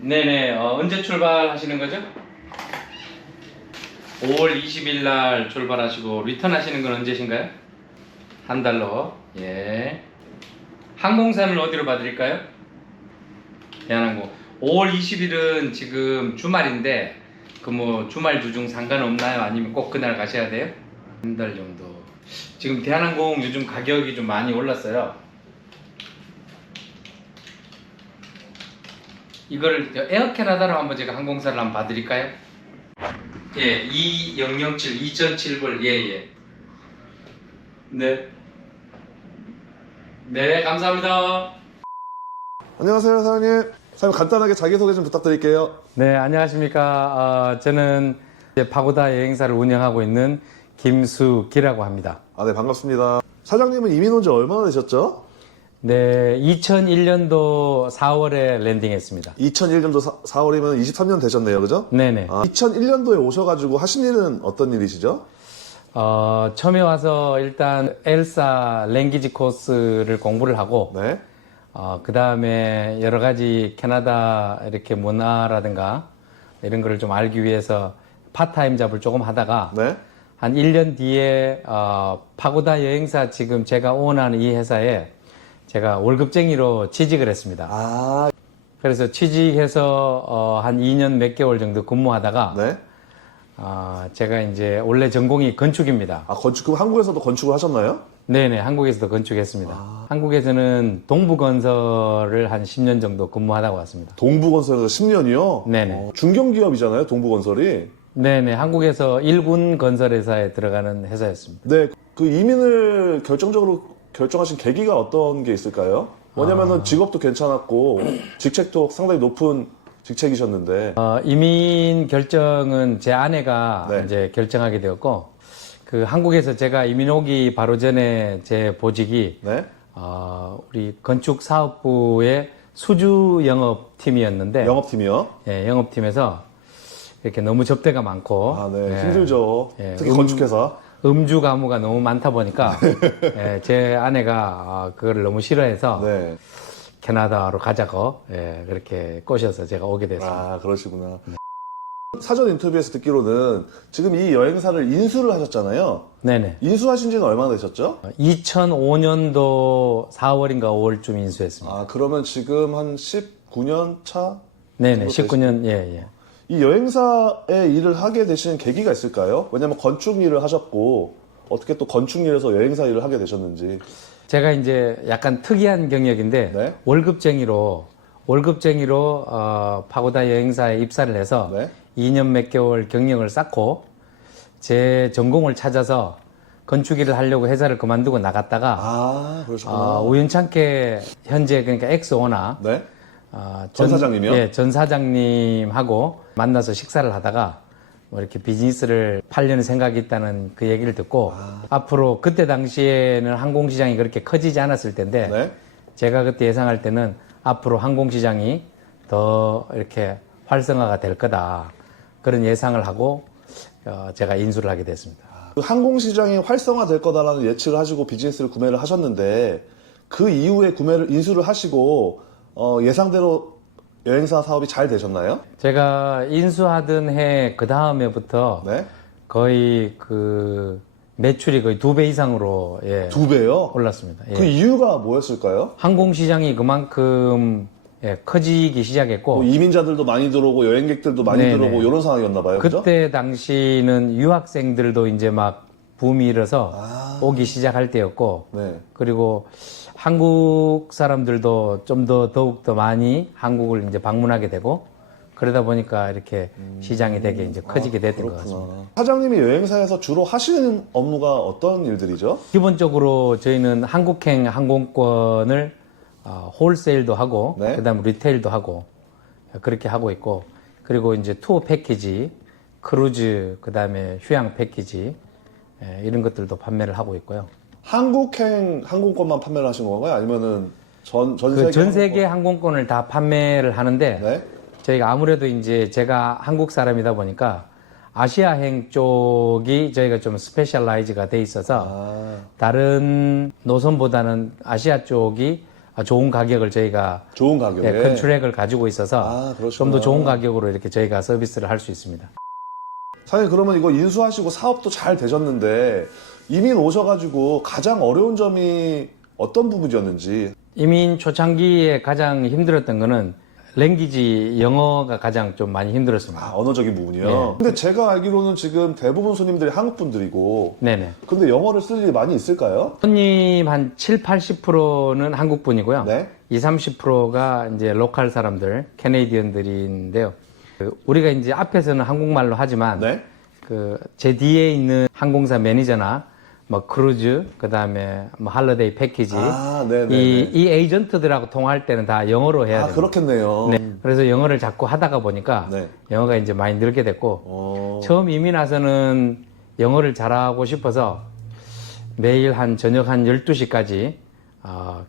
네네. 언제 출발하시는 거죠? 5월 20일 날 출발하시고 리턴 하시는 건 언제신가요? 한 달로. 예. 항공사는 어디로 봐드릴까요? 대한항공. 5월 20일은 지금 주말인데 그 뭐 주말 주중 상관없나요? 아니면 꼭 그날 가셔야 돼요? 한 달 정도. 지금 대한항공 요즘 가격이 좀 많이 올랐어요. 이걸 에어캐나다로 한번 제가 항공사를 한번 봐드릴까요? 예, 2007, 2007불, 예, 예. 네. 네, 감사합니다. 안녕하세요, 사장님. 사장님 간단하게 자기소개 좀 부탁드릴게요. 네, 안녕하십니까. 저는 이제 파고다 여행사를 운영하고 있는 김수기라고 합니다. 네, 반갑습니다. 사장님은 이민 온 지 얼마나 되셨죠? 네, 2001년도 4월에 랜딩했습니다. 2001년도 4월이면 23년 되셨네요, 그죠? 네네. 2001년도에 오셔가지고 하신 일은 어떤 일이시죠? 처음에 와서 일단 엘사 랭귀지 코스를 공부를 하고, 네. 그 다음에 여러 가지 캐나다 이렇게 문화라든가 이런 거를 좀 알기 위해서 파타임 잡을 조금 하다가, 네. 한 1년 뒤에, 파고다 여행사 지금 제가 오너하는 이 회사에 제가 월급쟁이로 취직을 했습니다. 아, 그래서 취직해서 한 2년 몇 개월 정도 근무하다가 네. 제가 이제 원래 전공이 건축입니다. 그럼 한국에서도 건축을 하셨나요? 네네, 한국에서도 건축했습니다. 한국에서는 동부건설을 한 10년 정도 근무하다가 왔습니다. 동부건설에서 10년이요? 네네. 중견기업이잖아요, 동부건설이. 네네, 한국에서 일군 건설회사에 들어가는 회사였습니다. 네. 그 이민을 결정하신 계기가 어떤 게 있을까요? 왜냐면은 직업도 괜찮았고, 직책도 상당히 높은 직책이셨는데. 이민 결정은 제 아내가 네. 이제 결정하게 되었고, 그 한국에서 제가 이민 오기 바로 전에 제 보직이 네. 우리 건축사업부의 수주 영업팀이었는데, 영업팀이요? 예, 영업팀에서 이렇게 너무 접대가 많고, 네. 예, 힘들죠. 예, 특히 건축회사. 음주 가무가 너무 많다 보니까 예, 제 아내가 그거를 너무 싫어해서 네. 캐나다로 가자고 그렇게 꼬셔서 제가 오게 됐습니다. 그러시구나. 사전 인터뷰에서 듣기로는 지금 이 여행사를 인수를 하셨잖아요. 네네. 인수하신 지는 얼마나 되셨죠? 2005년도 4월인가 5월쯤 인수했습니다. 그러면 지금 한 19년 차? 네네. 정도 19년, 예. 이 여행사에 일을 하게 되신 계기가 있을까요? 왜냐면 건축 일을 하셨고 어떻게 또 건축 일에서 여행사 일을 하게 되셨는지. 제가 이제 약간 특이한 경력인데 네. 월급쟁이로 파고다 여행사에 입사를 해서 네. 2년 몇 개월 경력을 쌓고 제 전공을 찾아서 건축 일을 하려고 회사를 그만두고 나갔다가 그러셨구나. 우연찮게 현재 그러니까 엑스오나 네. 전 사장님이요? 예, 전 사장님하고 만나서 식사를 하다가 뭐 이렇게 비즈니스를 팔려는 생각이 있다는 그 얘기를 듣고 앞으로 그때 당시에는 항공시장이 그렇게 커지지 않았을 텐데 네. 제가 그때 예상할 때는 앞으로 항공시장이 더 이렇게 활성화가 될 거다 그런 예상을 하고 제가 인수를 하게 됐습니다. 그 항공시장이 활성화될 거다라는 예측을 하시고 비즈니스를 구매를 하셨는데 그 이후에 인수를 하시고 예상대로 여행사 사업이 잘 되셨나요? 제가 인수하던 해 그 다음 해부터 네. 거의 그 매출이 거의 2배 이상으로 2배요? 올랐습니다. 예. 그 이유가 뭐였을까요? 항공시장이 그만큼 커지기 시작했고 뭐 이민자들도 많이 들어오고 여행객들도 많이 네네. 들어오고 이런 상황이었나 봐요. 그죠? 그때 당시는 유학생들도 이제 막 붐이 일어서 오기 시작할 때였고 네. 그리고 한국 사람들도 좀 더 더욱 더 많이 한국을 이제 방문하게 되고 그러다 보니까 이렇게 시장이 되게 이제 커지게 됐던 것 같습니다. 사장님이 여행사에서 주로 하시는 업무가 어떤 일들이죠? 기본적으로 저희는 한국행 항공권을 홀세일도 하고 네. 그다음 리테일도 하고 그렇게 하고 있고 그리고 이제 투어 패키지, 크루즈 그다음에 휴양 패키지 이런 것들도 판매를 하고 있고요. 한국행 항공권만 판매를 하시는 건가요? 아니면은 전 세계 전 세계 항공권을 다 판매를 하는데 네. 저희가 아무래도 이제 제가 한국 사람이다 보니까 아시아행 쪽이 저희가 좀 스페셜라이즈가 돼 있어서 다른 노선보다는 아시아 쪽이 좋은 가격을 저희가 좋은 가격에. 컨트랙을 가지고 있어서 아, 그러시구나. 좀 더 좋은 가격으로 이렇게 저희가 서비스를 할 수 있습니다. 사장님, 그러면 이거 인수하시고 사업도 잘 되셨는데 이민 오셔가지고 가장 어려운 점이 어떤 부분이었는지. 이민 초창기에 가장 힘들었던 거는 랭귀지 영어가 가장 좀 많이 힘들었습니다. 아, 언어적인 부분이요. 네. 근데 제가 알기로는 지금 대부분 손님들이 한국 분들이고, 네네. 근데 영어를 쓸 일이 많이 있을까요? 손님 한 7, 80%는 한국 분이고요. 네. 20, 30%가 이제 로컬 사람들, 캐네디언들인데요. 우리가 이제 앞에서는 한국말로 하지만 네. 제 뒤에 있는 항공사 매니저나 뭐 크루즈, 그다음에 뭐 할러데이 패키지 아, 네네. 이 에이전트들하고 통화할 때는 다 영어로 해야 아, 돼요. 그렇겠네요. 네. 그래서 영어를 자꾸 하다가 보니까 네. 영어가 이제 많이 늘게 됐고 처음 이민 와서는 영어를 잘하고 싶어서 매일 저녁 한 12시까지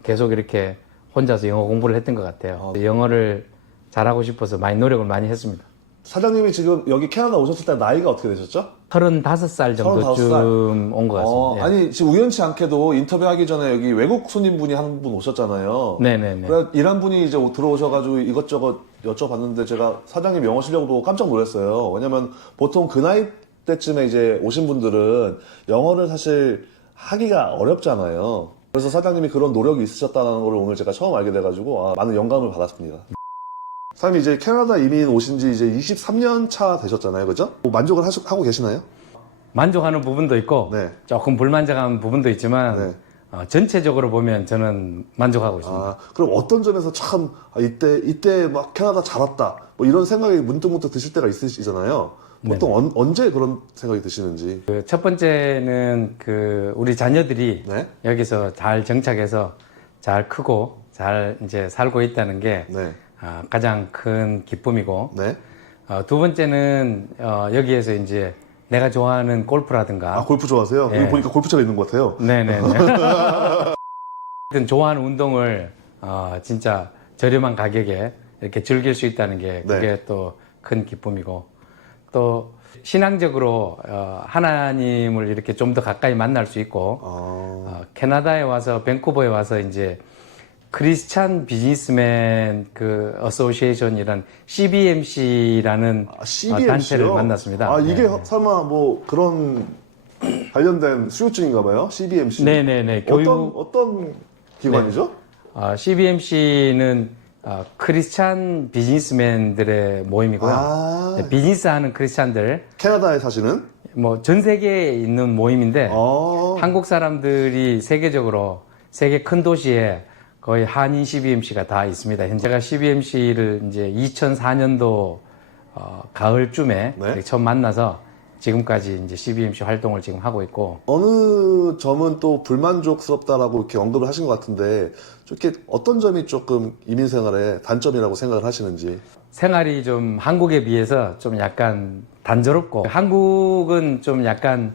계속 이렇게 혼자서 영어 공부를 했던 것 같아요. 영어를 잘하고 싶어서 많이 노력을 많이 했습니다. 사장님이 지금 여기 캐나다 오셨을 때 나이가 어떻게 되셨죠? 35살 정도쯤 온 것 같습니다. 예. 아니, 지금 우연치 않게도 인터뷰하기 전에 여기 외국 손님분이 한 분 오셨잖아요. 네네네. 그래, 이란 분이 이제 들어오셔가지고 이것저것 여쭤봤는데 제가 사장님 영어 실력을 보고 깜짝 놀랐어요. 왜냐면 보통 그 나이 때쯤에 이제 오신 분들은 영어를 사실 하기가 어렵잖아요. 그래서 사장님이 그런 노력이 있으셨다는 걸 오늘 제가 처음 알게 돼가지고 많은 영감을 받았습니다. 사장님 이제 캐나다 이민 오신 지 이제 23년 차 되셨잖아요. 그죠? 만족을 하고 계시나요? 만족하는 부분도 있고 네. 조금 불만족한 부분도 있지만 네. 전체적으로 보면 저는 만족하고 있습니다. 아, 그럼 어떤 점에서 참 이때 막 캐나다 잘 왔다 뭐 이런 생각이 문득문득 드실 때가 있으시잖아요. 보통 언제 그런 생각이 드시는지. 첫 번째는 우리 자녀들이 네. 여기서 잘 정착해서 잘 크고 잘 이제 살고 있다는 게 네. 가장 큰 기쁨이고 네. 두 번째는 여기에서 이제 내가 좋아하는 골프라든가 골프 좋아하세요? 예. 여기 보니까 골프차가 있는 것 같아요. 네네네. 좋아하는 운동을 진짜 저렴한 가격에 이렇게 즐길 수 있다는 게 그게 네. 또 큰 기쁨이고 또 신앙적으로 하나님을 이렇게 좀 더 가까이 만날 수 있고 캐나다에 와서 밴쿠버에 와서 이제 크리스찬 비즈니스맨 어소시에이션이란 CBMC라는 CBMC 요? 단체를 만났습니다. 이게 네. 설마 뭐 그런 관련된 수요증인가 봐요? CBMC. 네네네. 어떤 기관이죠? CBMC는 크리스찬 비즈니스맨들의 모임이고요. 네, 비즈니스하는 크리스찬들 캐나다에 사시는? 뭐 전 세계에 있는 모임인데 한국 사람들이 세계적으로 세계 큰 도시에 거의 한인 CBMC가 다 있습니다. 현재 제가 CBMC를 이제 2004년도 가을쯤에 네. 처음 만나서 지금까지 이제 CBMC 활동을 지금 하고 있고 어느 점은 또 불만족스럽다라고 이렇게 언급을 하신 것 같은데, 이렇게 어떤 점이 조금 이민 생활의 단점이라고 생각을 하시는지. 생활이 좀 한국에 비해서 좀 약간 단조롭고 한국은 좀 약간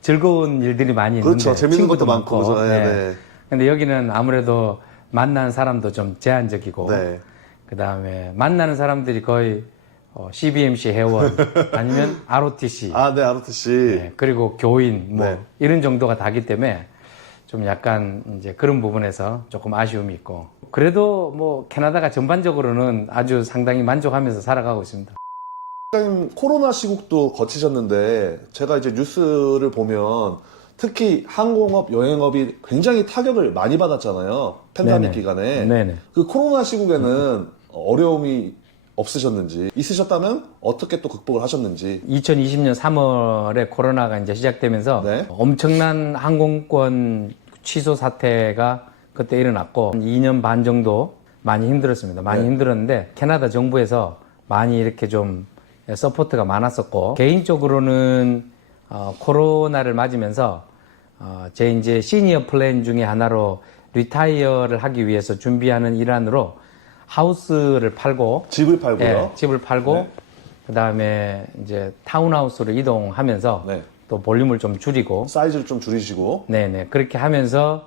즐거운 일들이 많이 있는데 그렇죠. 재밌는 것도 친구도 많고, 그죠? 네, 네. 근데 여기는 아무래도 만나는 사람도 좀 제한적이고 네. 그다음에 만나는 사람들이 거의 CBMC 회원 아니면 ROTC 네, ROTC. 네, 그리고 교인 뭐 네. 이런 정도가 다기 때문에 좀 약간 이제 그런 부분에서 조금 아쉬움이 있고 그래도 뭐 캐나다가 전반적으로는 아주 상당히 만족하면서 살아가고 있습니다. 사장님 코로나 시국도 거치셨는데 제가 이제 뉴스를 보면 특히 항공업, 여행업이 굉장히 타격을 많이 받았잖아요. 팬데믹 네네. 기간에. 네네. 그 코로나 시국에는 어려움이 없으셨는지, 있으셨다면 어떻게 또 극복을 하셨는지. 2020년 3월에 코로나가 이제 시작되면서 네. 엄청난 항공권 취소 사태가 그때 일어났고 2년 반 정도 많이 힘들었습니다. 많이 네. 힘들었는데 캐나다 정부에서 많이 이렇게 좀 서포트가 많았었고 개인적으로는 코로나를 맞으면서 제 이제 시니어 플랜 중에 하나로 리타이어를 하기 위해서 준비하는 일환으로 하우스를 팔고 집을 팔고요. 예, 집을 팔고 네. 그다음에 이제 타운하우스로 이동하면서 네. 또 볼륨을 좀 줄이고 사이즈를 좀 줄이시고. 네네 그렇게 하면서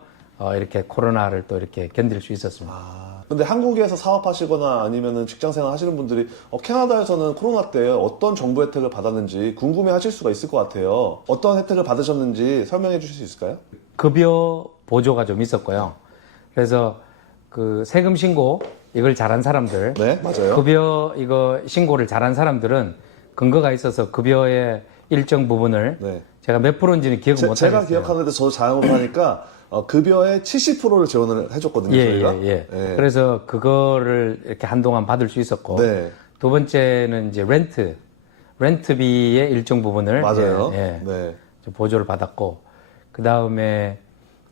이렇게 코로나를 또 이렇게 견딜 수 있었습니다. 근데 한국에서 사업하시거나 아니면은 직장생활 하시는 분들이 캐나다에서는 코로나 때 어떤 정부 혜택을 받았는지 궁금해 하실 수가 있을 것 같아요. 어떤 혜택을 받으셨는지 설명해 주실 수 있을까요? 급여 보조가 좀 있었고요. 그래서 그 세금 신고 이걸 잘한 사람들, 네, 맞아요. 급여 이거 신고를 잘한 사람들은 근거가 있어서 급여의 일정 부분을 네. 제가 몇 프로인지는 기억을 못 제가 하겠어요. 기억하는데 저도 자영업을 하니까 급여의 70%를 지원을 해줬거든요. 저희가. 예. 네. 그래서 그거를 이렇게 한동안 받을 수 있었고, 네. 두 번째는 이제 렌트비의 일정 부분을 맞아요. 예, 네. 좀 보조를 받았고, 그 다음에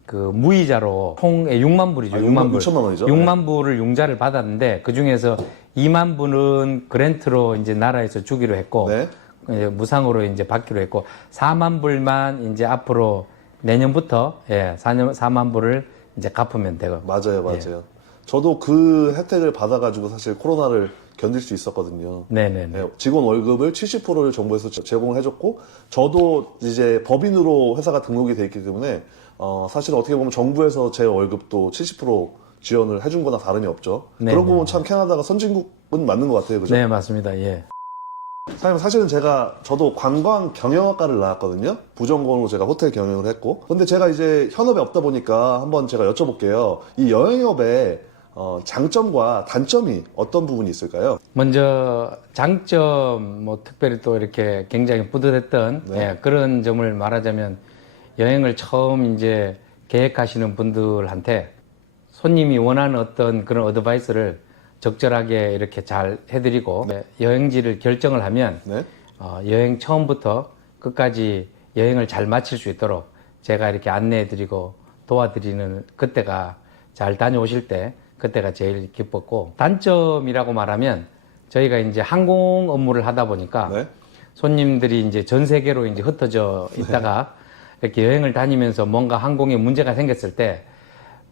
그 무이자로 총 6만 불이죠. 아, 6만 불. 6천만 원이죠? 6만 불을 융자를 받았는데 그 중에서 2만 불은 그랜트로 이제 나라에서 주기로 했고, 네. 이제 무상으로 이제 받기로 했고, 4만 불만 이제 앞으로 내년부터 4만 불을 이제 갚으면 되고. 맞아요. 저도 그 혜택을 받아가지고 사실 코로나를 견딜 수 있었거든요. 네네네. 네, 직원 월급을 70%를 정부에서 제공을 해줬고, 저도 이제 법인으로 회사가 등록이 돼 있기 때문에, 사실 어떻게 보면 정부에서 제 월급도 70% 지원을 해준 거나 다름이 없죠. 네, 그런 네. 부분 참 캐나다가 선진국은 맞는 것 같아요. 그죠? 네, 맞습니다. 예. 사장님, 사실은 저도 관광 경영학과를 나왔거든요. 부전공으로 제가 호텔 경영을 했고. 근데 제가 이제 현업에 없다 보니까 한번 제가 여쭤볼게요. 이 여행업의 장점과 단점이 어떤 부분이 있을까요? 먼저 장점 뭐 특별히 또 이렇게 굉장히 뿌듯했던 네. 예, 그런 점을 말하자면 여행을 처음 이제 계획하시는 분들한테 손님이 원하는 어떤 그런 어드바이스를 적절하게 이렇게 잘 해드리고 여행지를 결정을 하면 네. 여행 처음부터 끝까지 여행을 잘 마칠 수 있도록 제가 이렇게 안내해드리고 도와드리는 그때가 잘 다녀오실 때 그때가 제일 기뻤고, 단점이라고 말하면 저희가 이제 항공 업무를 하다 보니까 네. 손님들이 이제 전 세계로 이제 흩어져 있다가 이렇게 여행을 다니면서 뭔가 항공에 문제가 생겼을 때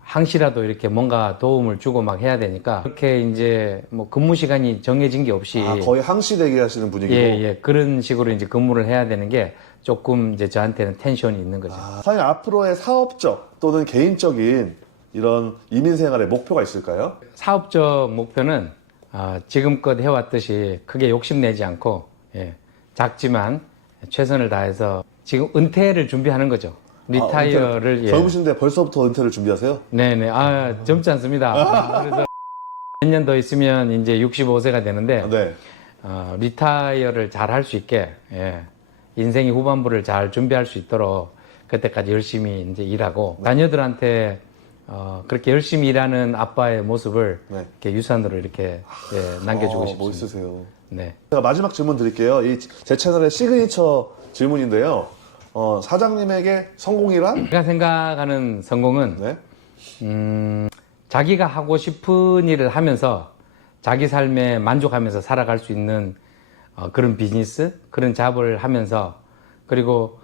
항시라도 이렇게 뭔가 도움을 주고 막 해야 되니까 그렇게 이제 뭐 근무 시간이 정해진 게 없이 거의 항시 대기하시는 분위기고. 그런 식으로 이제 근무를 해야 되는 게 조금 이제 저한테는 텐션이 있는 거죠. 사장님, 앞으로의 사업적 또는 개인적인 이런 이민 생활의 목표가 있을까요? 사업적 목표는 지금껏 해왔듯이 크게 욕심내지 않고 작지만 최선을 다해서 지금 은퇴를 준비하는 거죠. 리타이어를 젊으신데 벌써부터 은퇴를 준비하세요? 네네. 젊지 않습니다. 그래서 몇 년 더 있으면 이제 65세가 되는데 네. 리타이어를 잘 할 수 있게 인생의 후반부를 잘 준비할 수 있도록 그때까지 열심히 이제 일하고 자녀들한테 그렇게 열심히 일하는 아빠의 모습을 네. 이렇게 유산으로 이렇게 남겨주고 싶습니다. 멋있으세요. 네. 제가 마지막 질문 드릴게요. 제 채널의 시그니처 질문인데요. 사장님에게 성공이란? 제가 생각하는 성공은 네. 자기가 하고 싶은 일을 하면서 자기 삶에 만족하면서 살아갈 수 있는 그런 비즈니스, 그런 잡을 하면서 그리고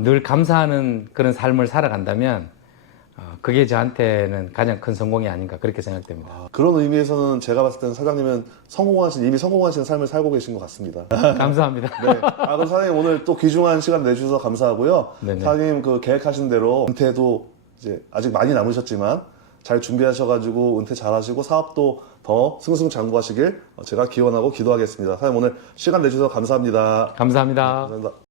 늘 감사하는 그런 삶을 살아간다면 그게 저한테는 가장 큰 성공이 아닌가 그렇게 생각됩니다. 그런 의미에서는 제가 봤을 때는 사장님은 이미 성공하신 삶을 살고 계신 것 같습니다. 감사합니다. 네. 그럼 사장님 오늘 또 귀중한 시간 내주셔서 감사하고요. 네네. 사장님 그 계획하신 대로 은퇴도 이제 아직 많이 남으셨지만 잘 준비하셔가지고 은퇴 잘하시고 사업도 더 승승장구하시길 제가 기원하고 기도하겠습니다. 사장님 오늘 시간 내주셔서 감사합니다. 감사합니다. 감사합니다.